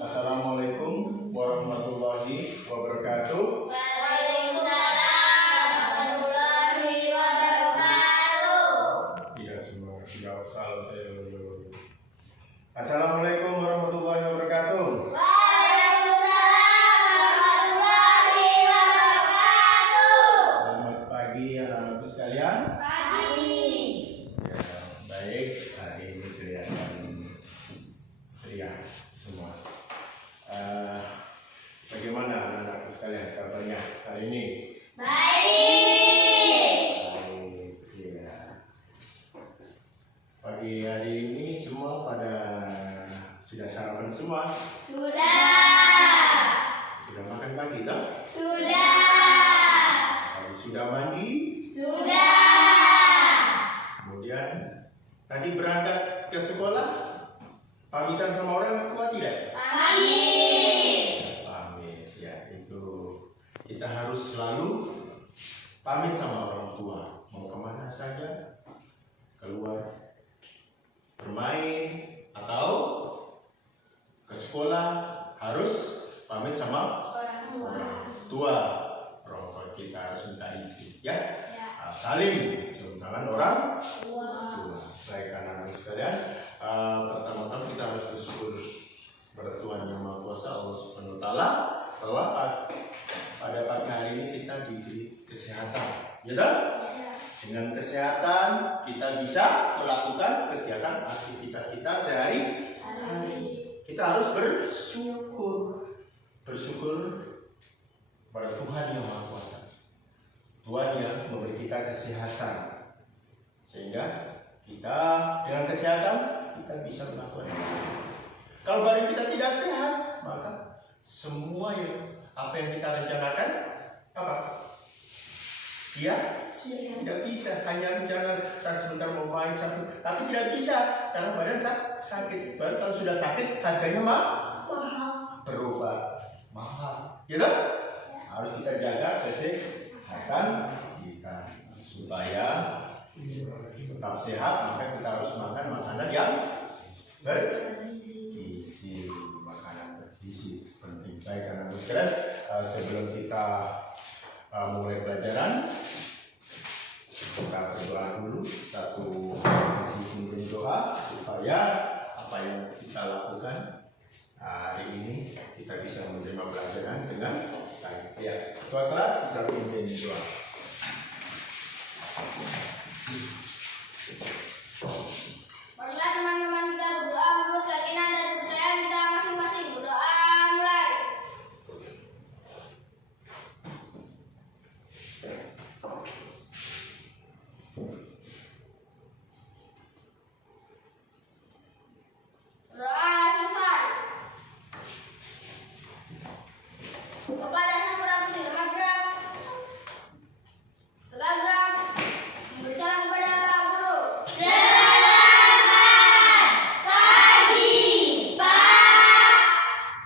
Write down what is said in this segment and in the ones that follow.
Assalamualaikum warahmatullahi wabarakatuh. Waalaikumsalam warahmatullahi wabarakatuh. Tidak usah saya dulu. Assalamualaikum warahmatullahi wabarakatuh. Waalaikumsalam warahmatullahi wabarakatuh. Selamat pagi anak-anakku sekalian. Pagi. Ya, baik, hari ini kelihatan ceria semua. Bagaimana anak-anakku sekalian kabarnya hari ini? Baik. Baik, ya. Pagi hari ini semua pada sudah sarapan semua? Sudah. Sudah makan pagi toh? Sudah. Sudah mandi? Sudah. Kemudian tadi berangkat ke sekolah? Pamitan sama orang tua tidak? Pamit. Pamit, ya itu kita harus selalu pamit sama orang tua. Mau kemana saja, keluar bermain atau ke sekolah harus pamit sama Orang tua. orang tua. Orang tua kita harus minta izin, ya. Ya. Saling cium tangan orang Tua. tua. Baik anak-anak sekalian, pertama-tama kita harus bersyukur kepada Tuhan Yang Maha Kuasa Allah Subhanahu Wa Taala bahwa pada pagi hari ini kita diberi kesehatan, ya toh? Dengan kesehatan kita bisa melakukan kegiatan aktivitas kita sehari-hari. Kita harus bersyukur pada Tuhan Yang Maha Kuasa. Tuhan yang memberi kita kesehatan, sehingga kita dengan kesehatan kita bisa melakukan. Kalau badan kita tidak sehat, maka semua apa yang kita rencanakan apa? Tidak bisa. Hanya rencana saya sebentar mau main satu, tapi tidak bisa karena badan sakit. Baru kalau sudah sakit harganya mahal, berobat mahal, gitu? Harus kita jaga kesehatan kita supaya tetap sehat. Maka kita harus makan makanan yang bergizi, makanan bergizi penting. Baik anak-anak sekalian, sebelum kita mulai pelajaran, kita berdoa dulu satu pimpin doa supaya apa yang kita lakukan hari ini kita bisa menerima pelajaran dengan baik. Ya, ketua kelas bisa pimpin doa. Marilah teman-teman kita berdoa menurut keyakinan dan kepercayaan kita masing-masing. Berdoa mulai. Berdoa selesai. Kepada Sang Prabu Dirgantara, memberi salam kepada Pak Guru.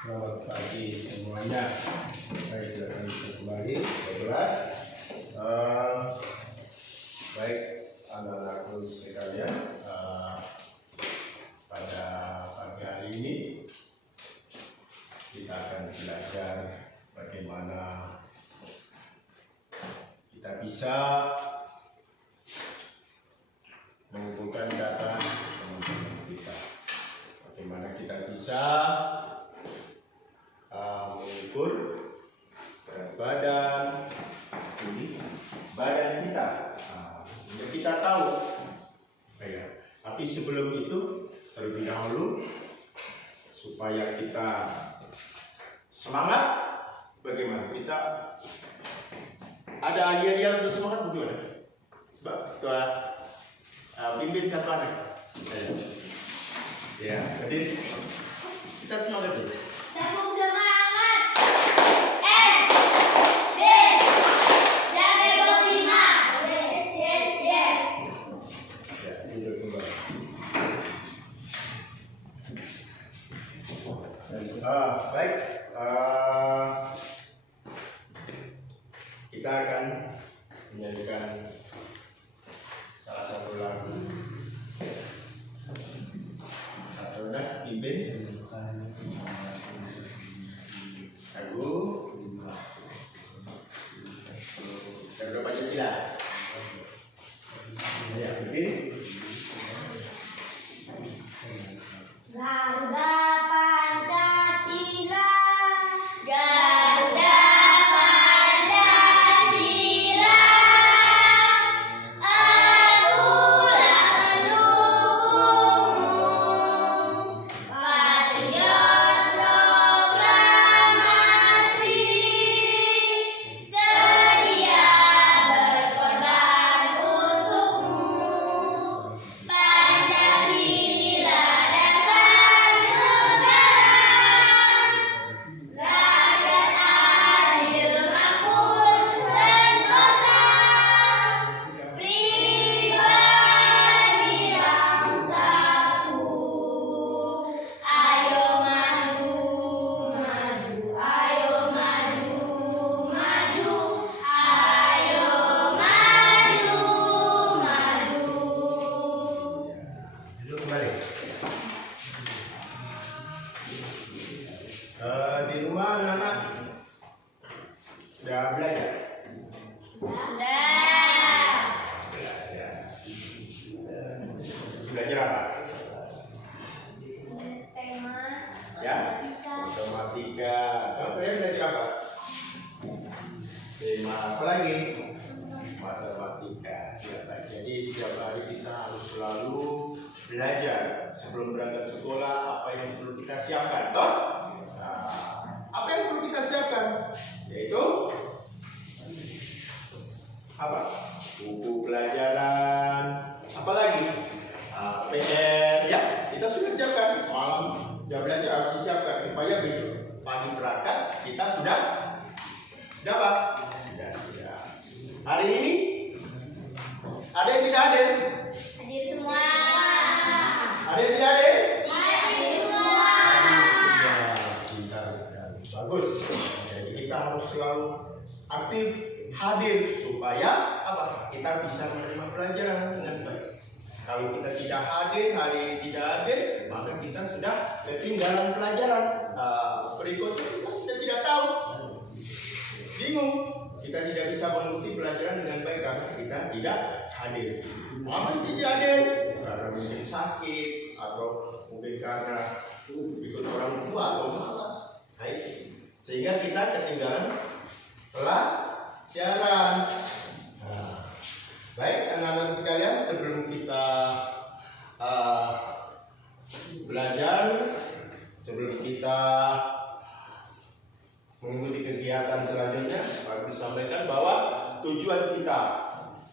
Selamat pagi semuanya. Baik, silakan kita kembali ke kelas. Baik anak-anakku sekalian, pada pagi hari ini kita akan belajar bagaimana kita bisa mengumpulkan data teman-teman kita. Bagaimana kita bisa mengukur berat badan, tinggi badan kita, sehingga kita tahu. Ya. Tapi sebelum itu terlebih dahulu supaya kita semangat, bagaimana kita ada ayat-ayat untuk semangat bagaimana? Coba ketua pimpin satu anak. Ya, jadi kita semangat dulu. Tepuk semangat. S D Jaga 25. Yes. Ya, duduk kembali. Baik, kita akan menyanyikan salah satu lagu Saudara pimpin. Aku. Saudara Pancasila. Ya, pimpin. Garuda Pancasila, Garuda Pancasila, akulah pendukungmu, patriot proklamasi, sedia berkorban untukmu, Pancasila dasar negara, rakyat adil makmur sentosa, pribadi bangsaku, ayo maju, maju, ayo maju, maju, ayo maju, maju. Duduk kembali. Di rumah anak-anak sudah belajar. Belajar apa? Ya, matematika. Kamu kalian belajar apa? Tema apa lagi? Matematika. Jadi setiap hari kita harus selalu belajar sebelum berangkat sekolah. Apa yang perlu kita siapkan, toh? Nah, apa yang perlu kita siapkan? Yaitu apa? Buku pelajaran. Apa lagi? PR, ya. Kita sudah siapkan. Malam sudah belajar harus disiapkan supaya besok pagi berangkat kita sudah apa? Sudah. Hari ini ada yang tidak hadir? Hadir semua. Ada yang tidak hadir? Hadir semua. Pintar sekali. Bagus. Jadi kita harus selalu aktif hadir supaya apa? Kita bisa menerima pelajaran dengan baik. Kalau kita tidak hadir, hari ini tidak hadir, maka kita sudah ketinggalan pelajaran. Berikutnya kita sudah tidak tahu. Bingung. Kita tidak bisa mengikuti pelajaran dengan baik karena kita tidak hadir. Mengapa tidak hadir? Karena mungkin sakit atau mungkin karena ikut orang tua atau malas. Sehingga kita ketinggalan pelajaran. Baik anak-anak sekalian, sebelum kita belajar, sebelum kita mengikuti kegiatan selanjutnya, aku sampaikan bahwa tujuan kita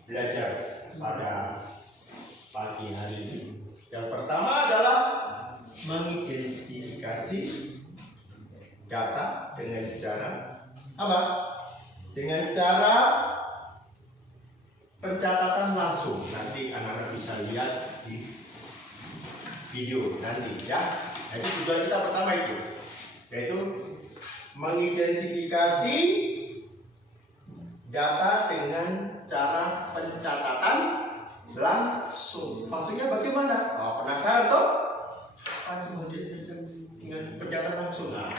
belajar pada pagi hari ini yang pertama adalah mengidentifikasi data dengan cara apa? Dengan cara pencatatan langsung. Nanti anak-anak bisa lihat di video nanti ya. Jadi tujuan kita pertama itu yaitu mengidentifikasi data dengan cara pencatatan langsung. Maksudnya bagaimana? Penasaran toh? Langsung dengan pencatatan langsung. Nah,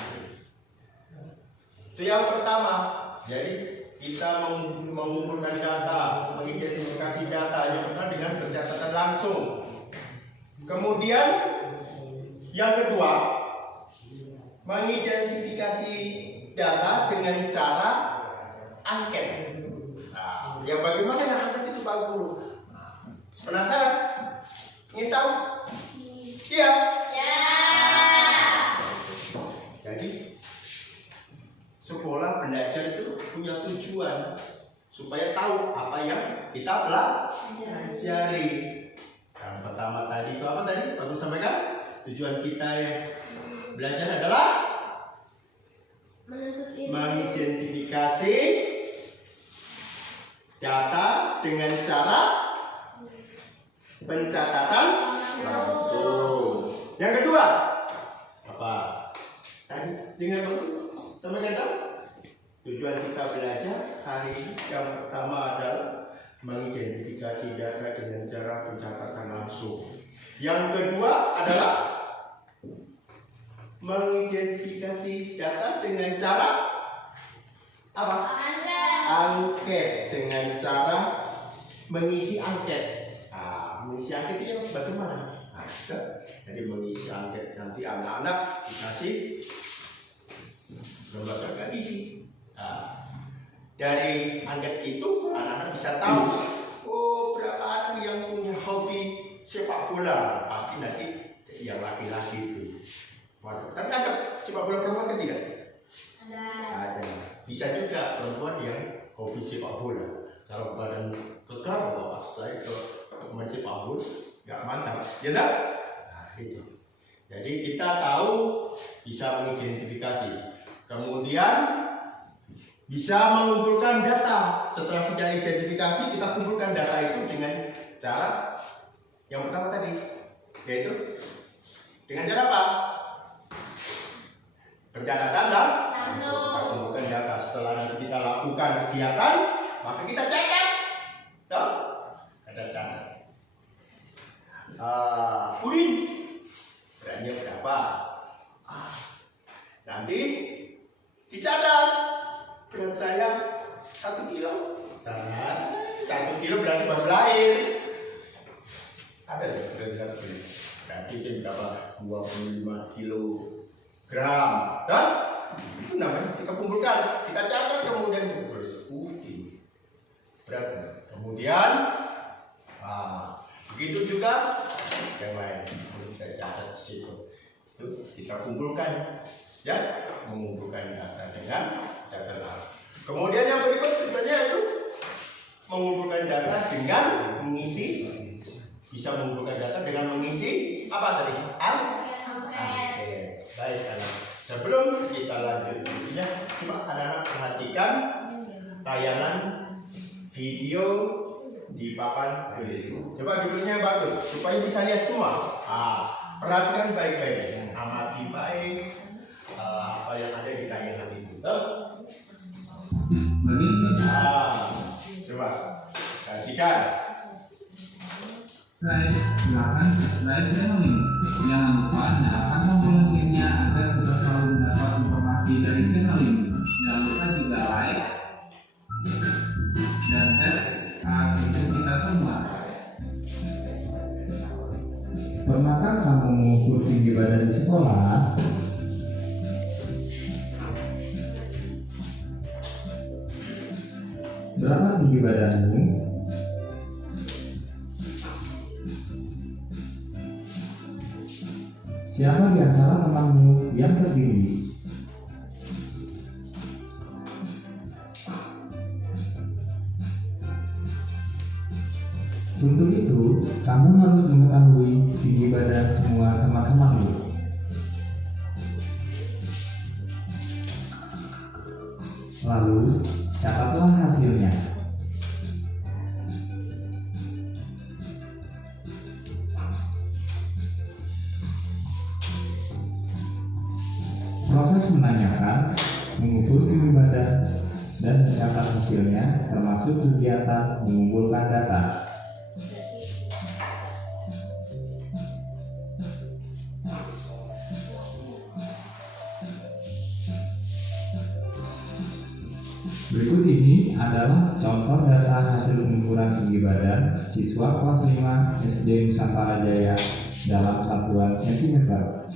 itu yang pertama. Jadi kita mengumpulkan data, mengidentifikasi data yang pertama dengan pencatatan langsung. Kemudian yang kedua, mengidentifikasi data dengan cara angket. Nah, yang bagaimana yang angket itu Pak Guru? Penasaran? Ingin tahu? Iya. Ya. Jadi sekolah belajar itu punya tujuan supaya tahu apa yang kita pelajari. Yang pertama tadi itu apa tadi? Aku sampaikan tujuan kita yang belajar adalah mengidentifikasi data dengan cara pencatatan langsung. Yang kedua apa? Tadi dengan sampaikan tahu? Tujuan kita belajar hari ini yang pertama adalah mengidentifikasi data dengan cara pencatatan langsung. Yang kedua adalah mengidentifikasi data dengan cara apa? Angket, dengan cara mengisi angket. Mengisi angket itu bagaimana? Jadi mengisi angket nanti anak-anak dikasih lembaga isi. Dari angket itu anak-anak bisa tahu, oh berapa anak yang punya hobi sepak bola, tapi nanti yang laki-laki itu. Tapi ada sepak bola perempuan kan tidak? Ada. Bisa juga perempuan yang hobi sepak bola. Kalau badan kekar, wah saya ke pemain sepak bola nggak mantap, ya tak? Itu. Jadi kita tahu, bisa mengidentifikasi, kemudian bisa mengumpulkan data. Setelah kita identifikasi, kita kumpulkan data itu dengan cara yang pertama tadi, yaitu dengan cara apa? Pencatatan dan kumpulkan data. Setelah nanti kita lakukan kegiatan, maka kita catat. Tuh, ada catat. Urin beratnya berapa? Nanti dicatat. Berat saya 1 kilo. 1 kilo berarti baru lahir. Ada ya berat 1 kilo. Berarti itu berapa? 25 kilogram. Dan itu namanya kita kumpulkan, kita catat, kemudian berat. Kemudian begitu juga yang lain kita catat di situ. Itu kita kumpulkan, ya, mengumpulkan data dengan catatan. Kemudian yang berikut tujuannya itu mengumpulkan data dengan mengisi, bisa mengumpulkan data dengan mengisi apa tadi? Angket. Baik anak. Sebelum kita lanjut, ya, coba anak-anak perhatikan tayangan video di papan tulis. Coba duduknya bagus supaya bisa lihat semua. Perhatikan baik-baik, amati baik apa yang ada di tayangan itu. Coba perhatikan. Silakan subscribe channel ini. Jangan lupa nyalakan tombol loncengnya agar kita selalu mendapat informasi dari channel ini. Jangan lupa juga like dan share video kita semua. Pernahkah kamu mengukur tinggi badan di sekolah? Berapa tinggi badanmu? Siapa di antara temanmu yang tertinggi? Untuk itu, kamu harus mengetahui tinggi badan semua teman-temanmu. Lalu, catatlah hasilnya. Proses menanyakan, mengukur tinggi badan, dan mencatat hasilnya termasuk kegiatan mengumpulkan data. Berikut ini adalah contoh data hasil pengukuran tinggi badan siswa kelas 5 SD Nusantara Jaya dalam satuan sentimeter.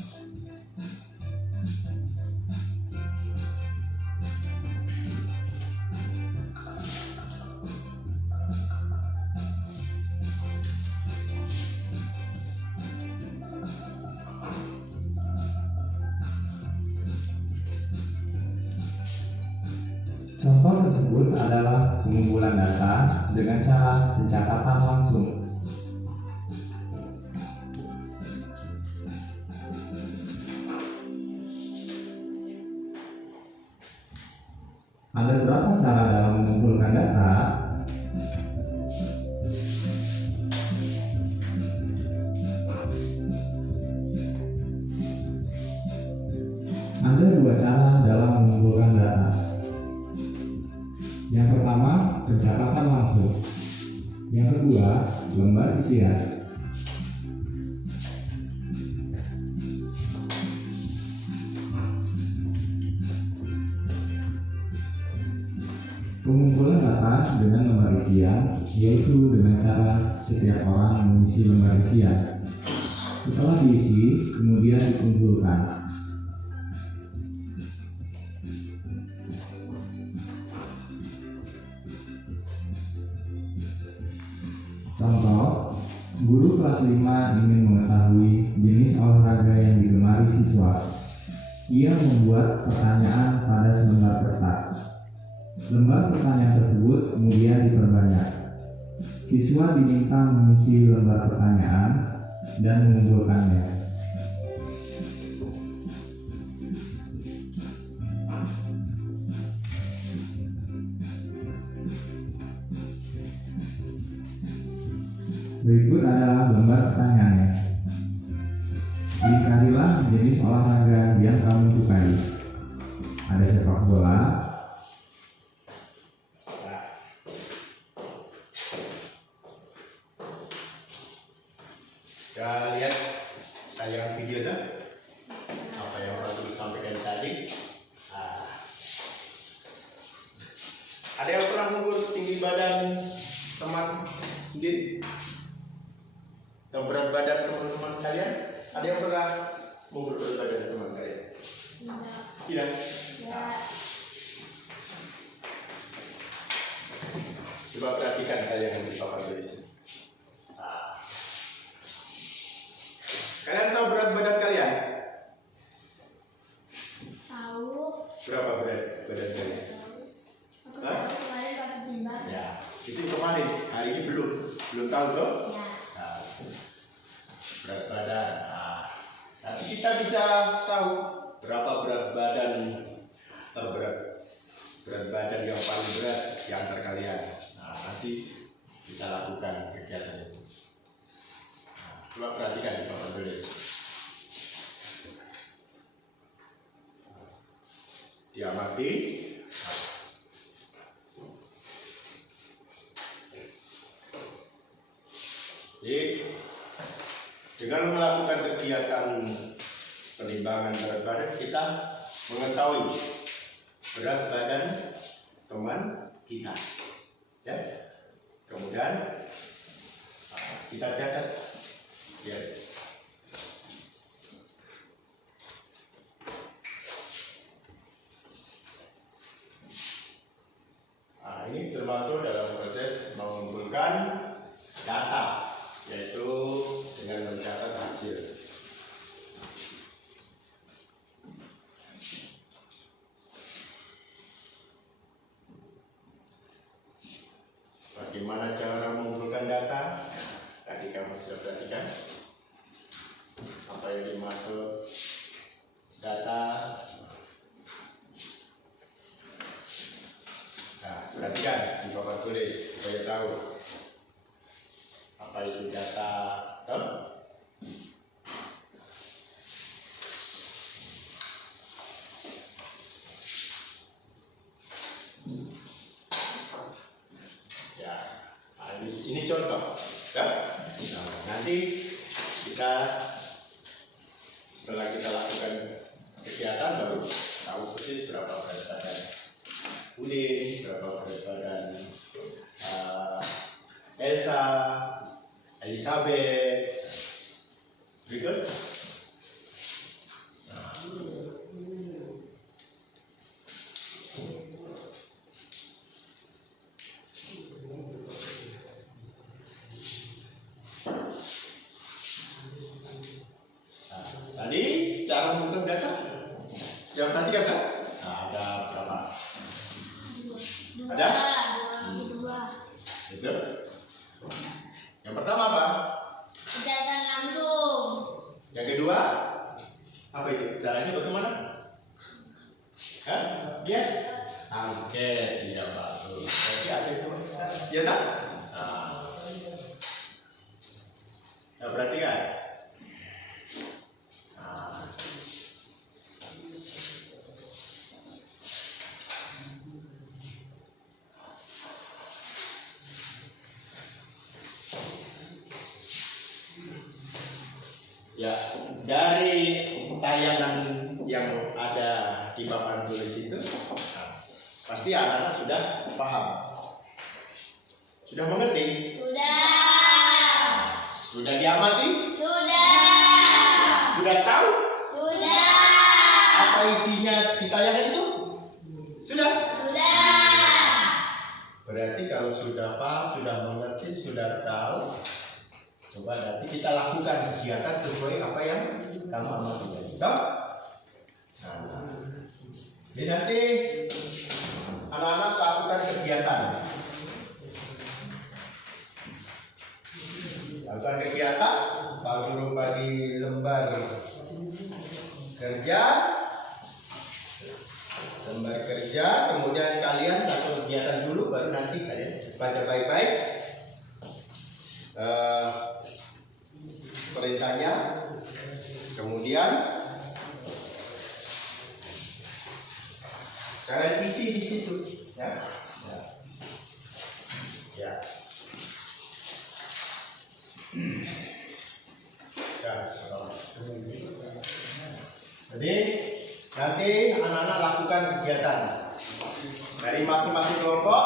Contoh tersebut adalah pengumpulan data dengan cara pencatatan langsung. Ada berapa cara dalam mengumpulkan data? Ada 2 cara dalam mengumpulkan data. Yang pertama, pencatatan langsung. Yang kedua, lembar isian. Pengumpulan data dengan lembar isian, yaitu dengan cara setiap orang mengisi lembar isian. Setelah diisi, kemudian dikumpulkan. Contoh, guru kelas 5 ingin mengetahui jenis olahraga yang digemari siswa. Ia membuat pertanyaan pada selembar kertas. Lembar pertanyaan tersebut kemudian diperbanyak. Siswa diminta mengisi lembar pertanyaan dan mengumpulkannya. Berikut adalah lembar pertanyaannya. Ingkarilah jenis olahraga yang kamu sukai. Ada sepak bola, kita lihat tayangan video tuh apa yang Pak Guru sampaikan tadi. Ada yang pernah mengukur tinggi badan teman sendiri atau berat badan teman-teman kalian? Ada yang pernah mengukur berat badan teman kalian? Tidak. Coba perhatikan tayangan di papan tulis. Kalian tahu berat badan kalian? Tahu. Berapa berat badan kalian? Aku kemarin dapat timbang. Ya, itu kemarin. Hari ini belum tahu toh? Ya. Nah, berat badan. Nanti kita bisa tahu berapa berat badan terberat, berat badan yang paling berat di antara kalian. Nanti kita lakukan kegiatan itu. Coba perhatikan di papan tulis. Diamati. Jadi, dengan melakukan kegiatan penimbangan berat badan, kita mengetahui berat badan teman kita. Ya. Kemudian kita catat. Ya. Ini termasuk dalam proses mengumpulkan data, yaitu dengan mencatat hasil. Bagaimana cara mengumpulkan data? Tadi kamu sudah perhatikan apa yang dimaksud data. Nah, perhatikan di papan tulis supaya tahu apa itu data. Ya, ini contoh. Ya? Nah, nanti kita setelah kita lakukan kegiatan baru tahu persis berapa berat badan Udin, berapa berat badan Elsa, Elizabeth. Berikut. Tadi cara mengumpulkan data, yang perhatikan kan? Nah, ada berapa? Ada? Dua. Itu. Yang pertama apa? Pencatatan langsung. Yang kedua apa itu? Caranya bagaimana? Hah? Ya? Angket, iya bagus. Jadi ada itu, ya tak? Nah, perhatikan. Ya, dari tayangan yang ada di papan tulis itu, Pasti anak-anak sudah paham. Sudah mengerti? Sudah. Sudah diamati? Sudah. Sudah tahu Sudah. apa isinya di tayangan itu? Sudah? Sudah. Berarti kalau sudah paham, sudah mengerti, sudah tahu, coba nanti kita lakukan kegiatan sesuai apa yang kamu amati. Tahu? Nah, jadi nanti anak-anak lakukan kegiatan. Lakukan kegiatan, Pak Guru bagi lembar kerja, kemudian kalian lakukan kegiatan dulu, baru nanti kalian baca baik-baik perintahnya, kemudian kalian isi di situ, ya. Ya. Jadi nanti anak-anak lakukan kegiatan dari masing-masing kelompok.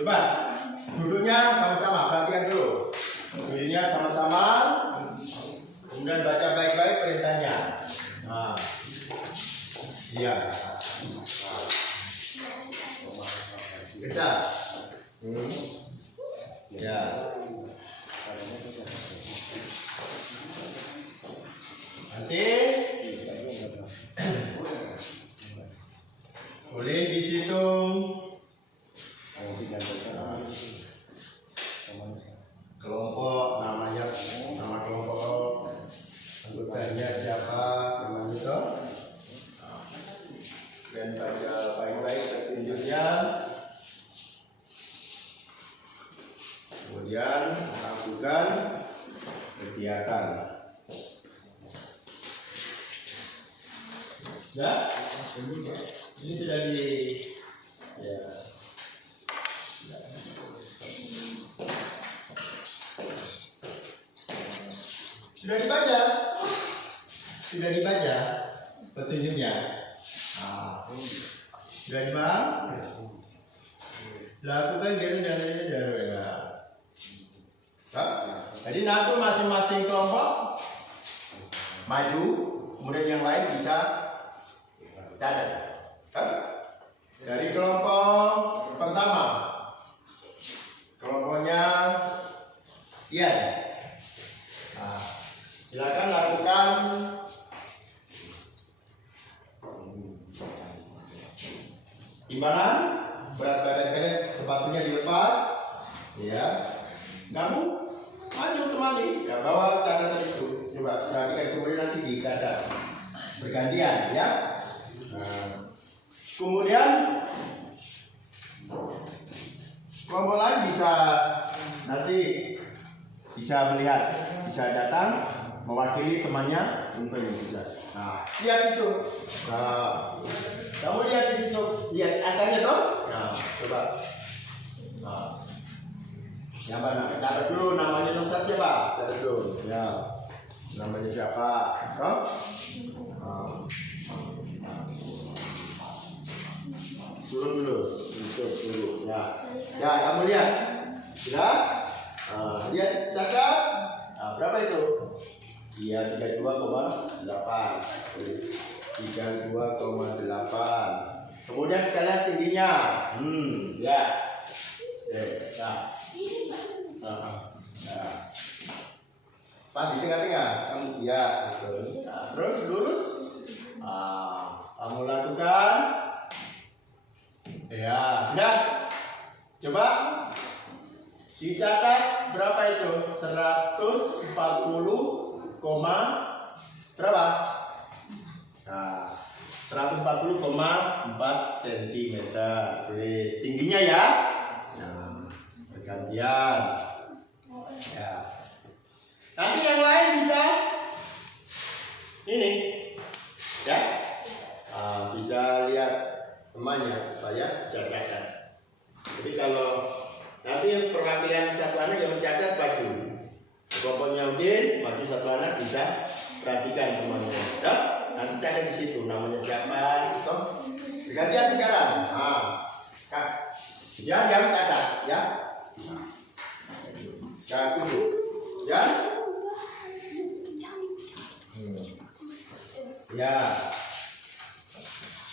Coba duduknya sama-sama, perhatikan dulu. Duduknya sama-sama, kemudian baca baik-baik perintahnya. Nah, iya. Bisa. Ya. Nanti boleh dihitung kelompok namanya, nama kelompok anggotanya siapa namanya itu, dan baca baik-baik petunjuknya. Kemudian lakukan kegiatan. Ya, ini sudah di ya. Sudah dibaca petunjuknya. Nah, sudah dipaham? Lakukan dan jadi nanti masing-masing kelompok maju, kemudian yang lain bisa catat. Dari kelompok pertama, kelompoknya Ian. Nah, silakan lakukan timbangan berat badan kalian, sepatunya dilepas, ya. Kamu maju temani, ya, bawa catatan itu. Coba perhatikan, kemudian nanti dicatat bergantian, ya. Nah, kemudian kelompok lain bisa nanti bisa melihat, bisa datang mewakili temannya untuk yang bisa. Nah, lihat itu. Nah, kamu lihat di situ, lihat angkanya toh. Nah, coba. Nah, siapa namanya? Catat dulu namanya Ustaz siapa? Catat dulu. Ya, namanya siapa? Toh? Nah. Turun dulu, dulu. Ya, ya kamu lihat, sudah? Lihat catat. Nah, berapa itu? Iya, 32,8. 32,8. Kemudian sekalian tingginya. Ya. Nah. Pas di tengah-tengah. Kamu ya, gitu. Nah, terus lurus. Kamu lakukan. Ya, sudah. Coba dicatat berapa itu? 140, berapa? Nah, 140,4 cm. Tingginya ya. Nah, bergantian. Ya. Nanti yang lain bisa ini, ya. Bisa lihat temannya supaya catat. Jadi kalau nanti perwakilan satu anak yang mencatat baju, kelompoknya Udin, maju satu anak bisa perhatikan temannya. nanti catat di situ namanya siapa, gitu. Gantian sekarang. Kak, yang catat, ya. Satu, ya. Ya.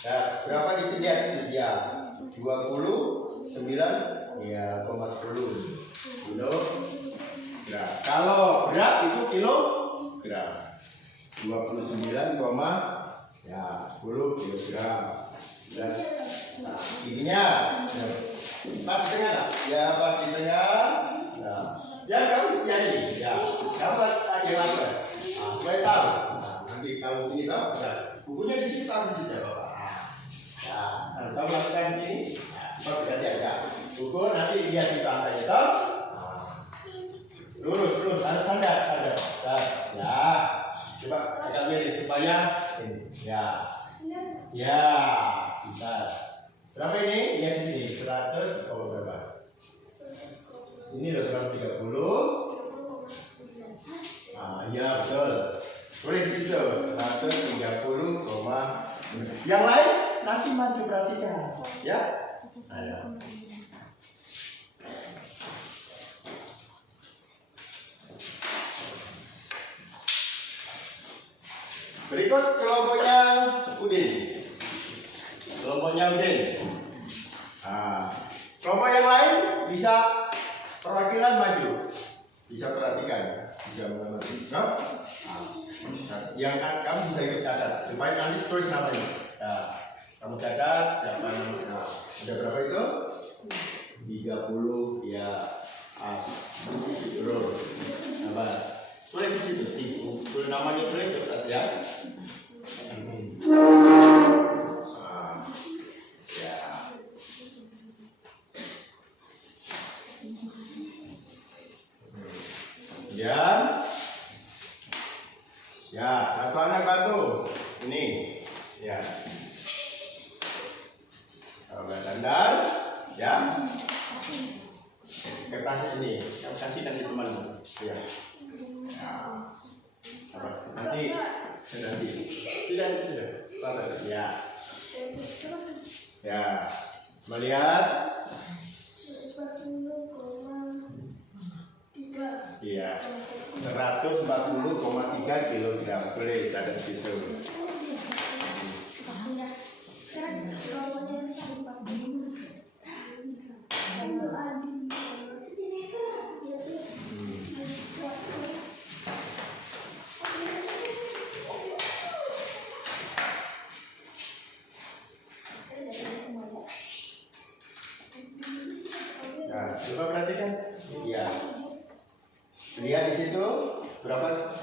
Ya, berapa di sini ya? 29 ya, 10 kilogram. Kalau berat itu kilogram. 29, ya 10 kilogram. Dan giginya pas di tengah, ya pas di tengah. Nah, ya kamu jadi, ya kamu aja lakukan. Supaya tahu. Nanti kalau ini tahu, bukunya di sini tahu di sini bapak. Ya, kalau kamu lakukan ini, coba belajar ya. Buku nanti lihat di pantai itu. Lurus, harus sadar. Ya, coba agak miring supaya ini, ya, bisa. Berapa ini? Lihat di sini, 100, kalau berapa? Ini loh 130. Ya betul. Boleh di situ 130, yang lain nanti maju perhatikan, ya. Ayo. Berikut kelompoknya Udin. Kelompok yang lain bisa perwakilan maju, bisa perhatikan, bisa mengerti. Yang kamu bisa ikut catat supaya nanti tulis namanya. Nah, kamu catat siapa namanya. Ada berapa itu? 30 ya. Terus apa? Tulis di situ, tulis namanya, tulis cepat ya. Ya, satu anak bantu. Ini, ya. Kalau standar, ya. Kertasnya ini, kamu kasih temanmu. Ya. Apa? Nanti. Tidak. Ya. Ya. Melihat. Iya. 140,3 kilogram. Boleh catat situ. Nah, coba perhatikan. Iya. Lihat di situ berapa?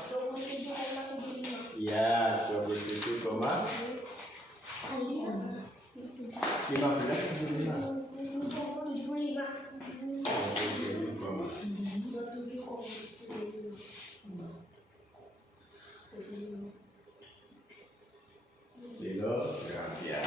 Iya, 27,15. Kilogram, ya.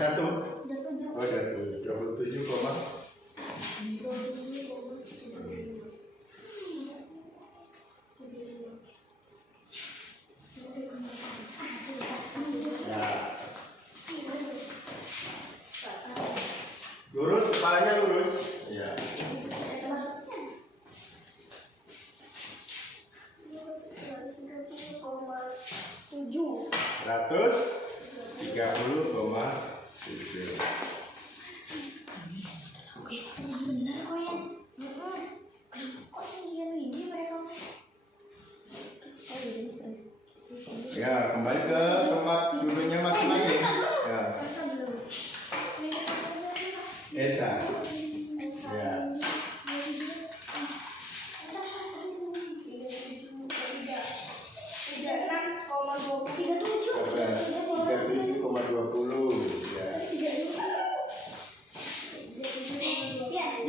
Satu. Oh, 27, lurus, kepalanya lurus. Ya. 130,7. Ya, kembali ke tempat duduknya masing-masing. Ya. Elsa.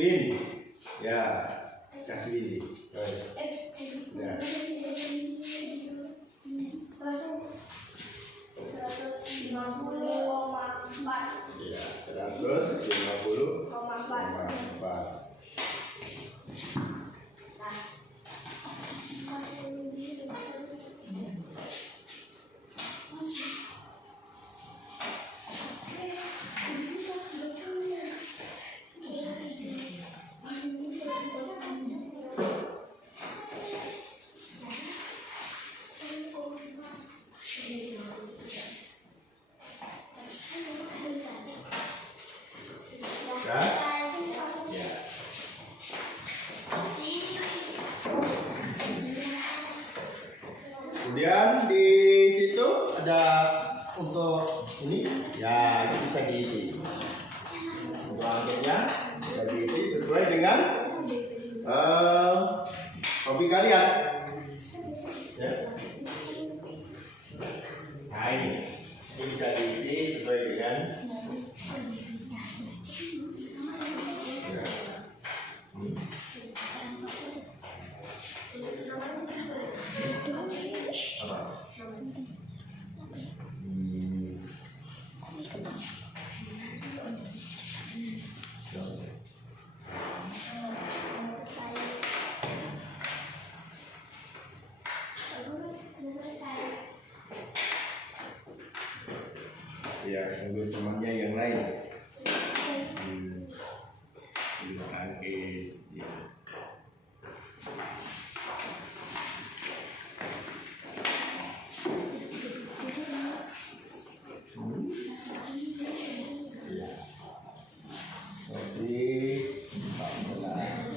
Win. Ya, kasih ini. Ya. 150,4. Ya, 150,4. Ya. Ya. Kemudian di situ ada untuk ini, ya ini bisa diisi. Untuk angkanya bisa diisi sesuai dengan hobi kalian. Ya. Nah ini bisa diisi sesuai dengan. Ya. Apa? Ya, untuk temannya yang lain. Bulu tangkis. Ya. Ya. Jadi 14.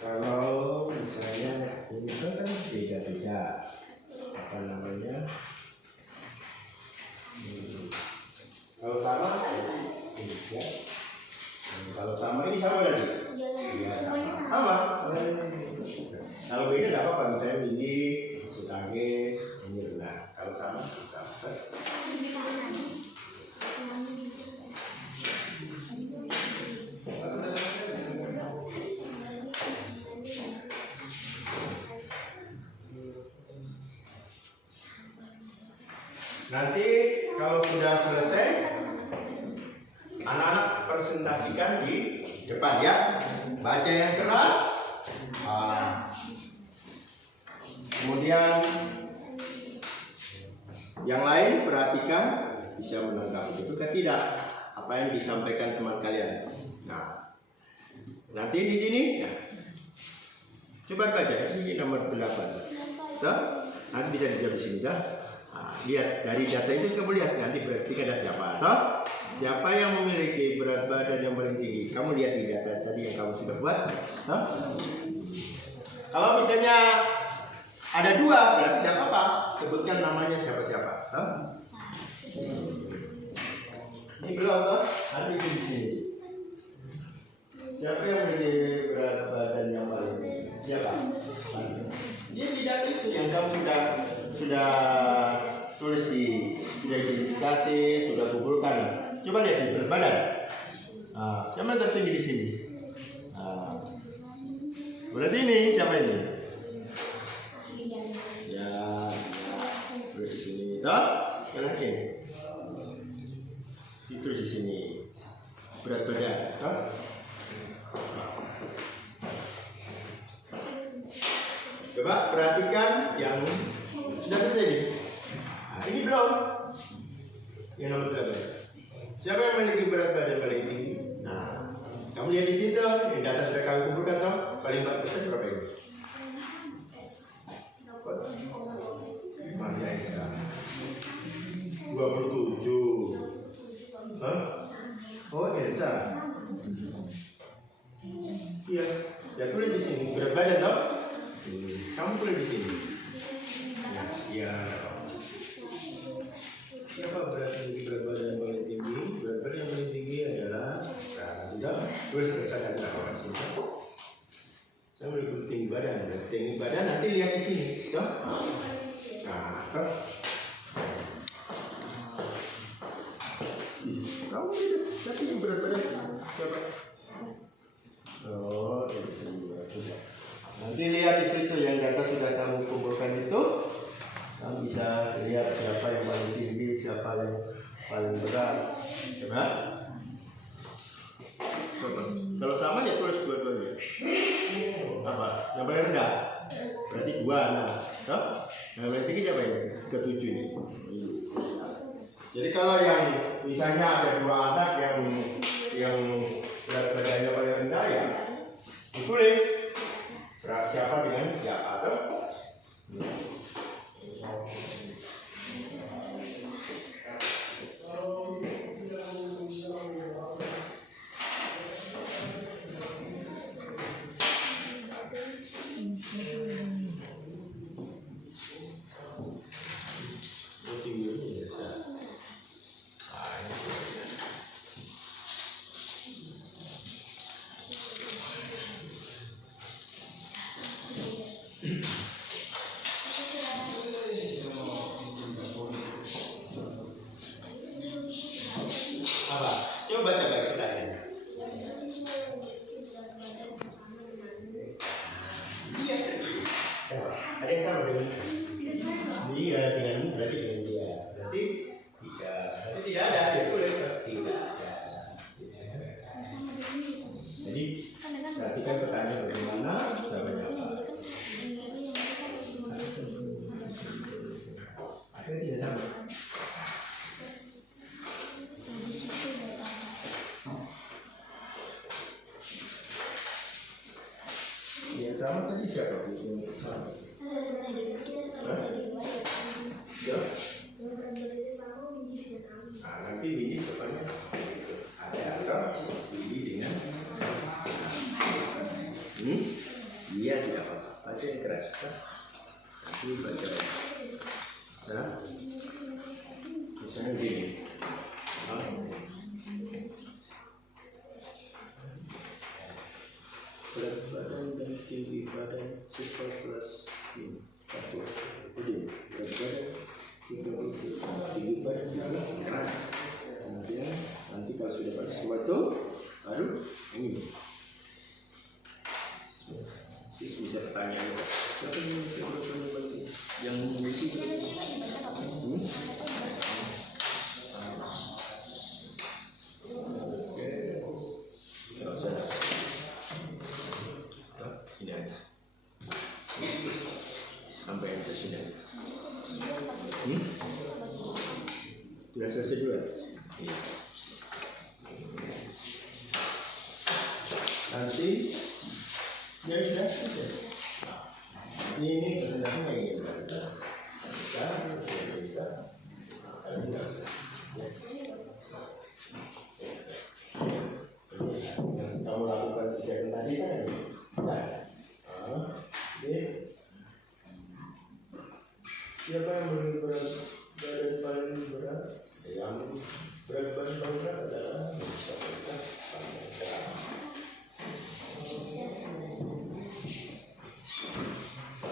Kalau misalnya ini kan beda-beda apa namanya, kalau sama ini ya, kalau sama ini sama berarti ya, sama. Kalau beda nggak apa-apa, misalnya ini bulu tangkis ini benar, kalau sama sama. Nanti kalau sudah selesai, anak-anak presentasikan di depan ya. Baca yang keras. Kemudian yang lain perhatikan, bisa menangkap itu ke tidak apa yang disampaikan teman kalian. Nah, nanti di sini, ya, coba baca ini nomor 8. Tuh, nanti bisa dijawab di sini, dah. Lihat dari data itu kamu lihat nanti berarti ada siapa atau siapa yang memiliki berat badan yang paling tinggi. Kamu lihat di data tadi yang kamu sudah buat. Kalau misalnya ada 2 berarti tidak apa-apa, sebutkan namanya siapa-siapa. Ini belum toh? Nanti di sini. Siapa yang memiliki berat badan yang paling tinggi? Siapa? Dia tidak itu yang kamu sudah tulis sudah identifikasi, sudah kumpulkan. Coba lihat di berat badan. Siapa yang tertinggi di sini? Berarti ini siapa ini? Ya, di sini. Toh? Yang ini. Itu di sini. berat badan. Toh? Coba perhatikan yang sudah terjadi. Nah, ini belum. Yang nomor berapa? Siapa yang memiliki berat badan paling tinggi? Nah, kamu lihat di situ, yang data sudah kami kumpulkan toh, paling 4% berapa itu? Mana Isa? 27. Hah? Oh, Elsa. Iya, ya tulis di sini berat badan toh? Kamu tulis di sini. Ya. Siapa berat badan yang paling tinggi? Berat badan yang paling tinggi adalah sudah tulis berdasarkan apa sih? Saya boleh tinggi badan. Tinggi badan nanti lihat di sini, toh? Nah, toh? Kamu lihat, tapi yang berat badan siapa? Oh, di sini sudah. Nanti lihat di situ yang data sudah kamu kumpulkan itu. Kamu bisa lihat siapa yang paling tinggi, siapa yang paling berat. Coba. Kalau sama ya tulis dua-duanya. Apa? Yang paling rendah? Berarti 2. Nah, toh? Yang paling tinggi siapa ini? Ke-7 ini. Jadi kalau yang misalnya ada 2 anak yang berat badannya paling rendah ya ditulis siapa dengan siapa toh? Apa? Coba baca pertanyaan. Iya. Ada yang sama dengan dia dengan berarti dengan dia. Berarti tidak. Berarti tidak ada. Ya boleh tidak ada. Jadi perhatikan pertanyaan bagaimana sama jawab. Akhirnya tidak sama. Ya sama tadi siapa yang sama? Nah, nanti bini depannya ada atau bini dengan ini dia tidak apa-apa. Baca yang keras kan? Ini baca. Nah, misalnya gini. Berat badan dan tinggi badan siswa kelas ini satu. Jadi berat badan tinggi badan juga keras. Kemudian nanti kalau sudah pada sesuatu baru ini. Sis bisa bertanya siapa yang memiliki proses tidak sampai yang sudah sudah selesai dulu. Nanti ya sudah selesai. Ini sebenarnya ini yang kamu lakukan kegiatan tadi kan siapa yang berat badan paling berat? Yang berat badan paling berat adalah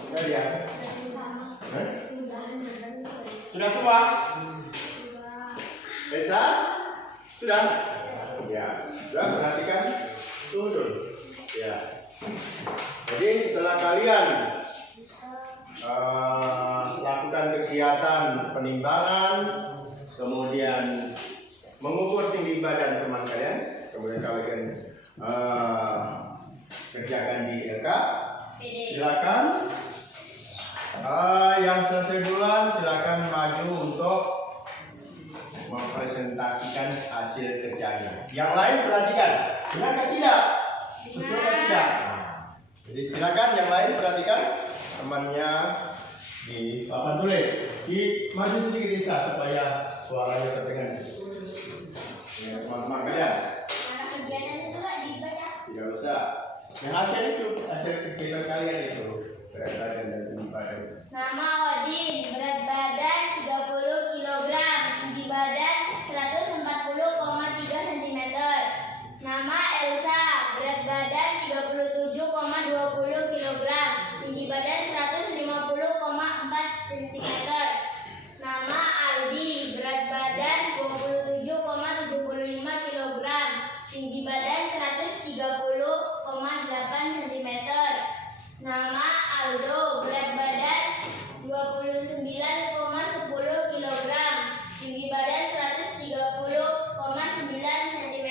kalian? Sudah semua? Elsa? Sudah? Ya, sudah perhatikan turun. Ya. Jadi setelah kalian lakukan kegiatan penimbangan, kemudian mengukur tinggi badan teman kalian, kemudian kalian kerjakan di LK. Silakan. Yang selesai duluan silakan maju untuk mempresentasikan hasil kerjanya. Yang lain perhatikan, benar atau tidak? Sesuai atau tidak? Jadi silakan yang lain perhatikan temannya di papan tulis. Di maju sedikit Isa supaya suaranya terdengar. Ya, teman-teman kalian. Kegiatan itu nggak dibaca. Tidak usah. Yang hasil itu, hasil kegiatan kalian itu berat badan dan tinggi badan. Nama Odin, berat badan 30 kg, tinggi badan 140,3 cm. Nama Elsa, berat badan 37,20 kg, tinggi badan 150,4 cm. Nama Aldi, berat badan 27,75 kg, tinggi badan 130,8 cm. Nama Aldo, berat badan 29,10 kg, tinggi badan 130,9 cm.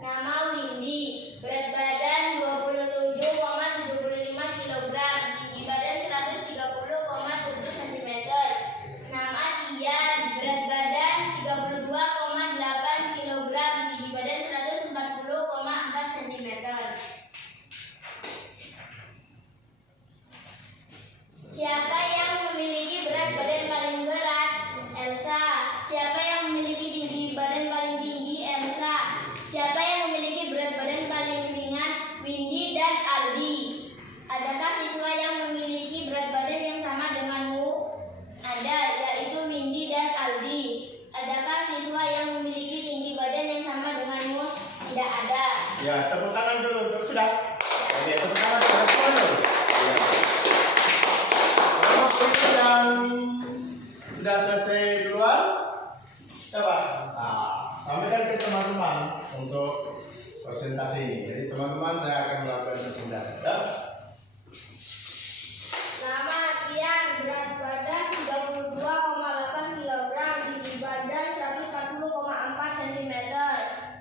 Nama Windy, berat badan 27,75 kg, tinggi badan 130,7 cm. Nama Tian, berat badan 32,8 kg, tinggi badan 140,4 cm. Siapa yang memiliki berat badan paling berat? Elsa. Siapa yang memiliki tinggi badan paling tinggi? Elsa. Siapa yang memiliki berat badan paling ringan? Windy dan Aldi. Adakah siswa yang memiliki berat badan yang sama denganmu? Ada, yaitu Windy dan Aldi. Adakah siswa yang memiliki tinggi badan yang sama denganmu? Tidak ada. Ya, tepuk tangan dulu untuk sudah. Oke, tepuk tangan untuk semua dulu. Ya. Yang sudah selesai duluan, coba sampaikan ke teman-teman untuk presentasi ini. Jadi teman-teman saya akan melakukan presentasi. Ya. Nama Tian, berat badan 32,8 kg, tinggi badan 140,4 cm.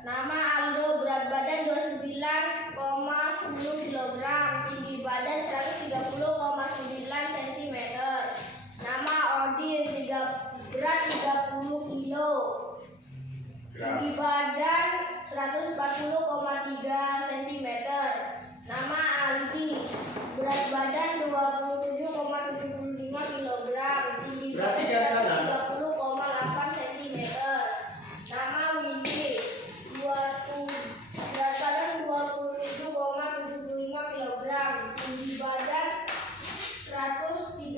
Nama Aldo, berat badan 29,10 kg, tinggi badan 130,9 cm. Nama Odin, berat 30 kg, tinggi badan 140,3 cm. Nama Aldi, berat badan 27,75 kg, tinggi badan 30,8 cm. Nama Windy, berat badan 27,75 kg, tinggi badan 130,7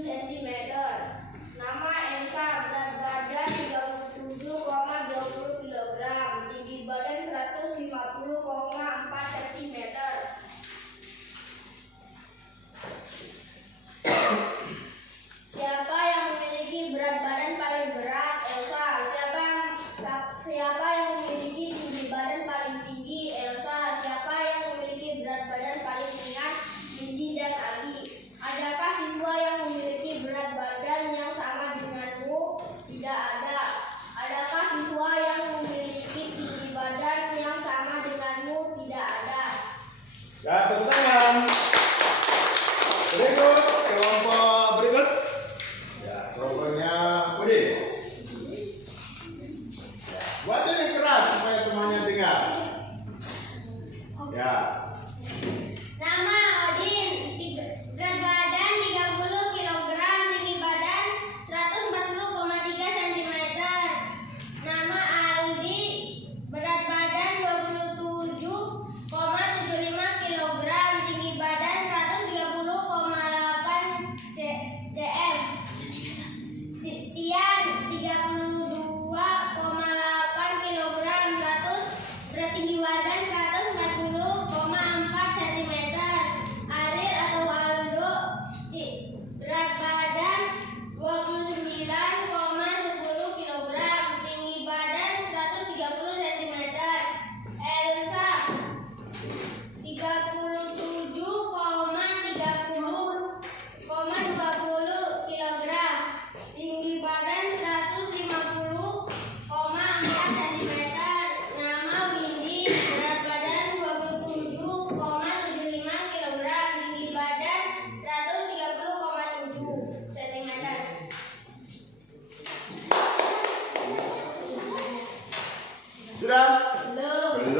cm. Nama Elsa, berat badan 37,20 kg, tinggi badan 150,4 cm. Siapa yang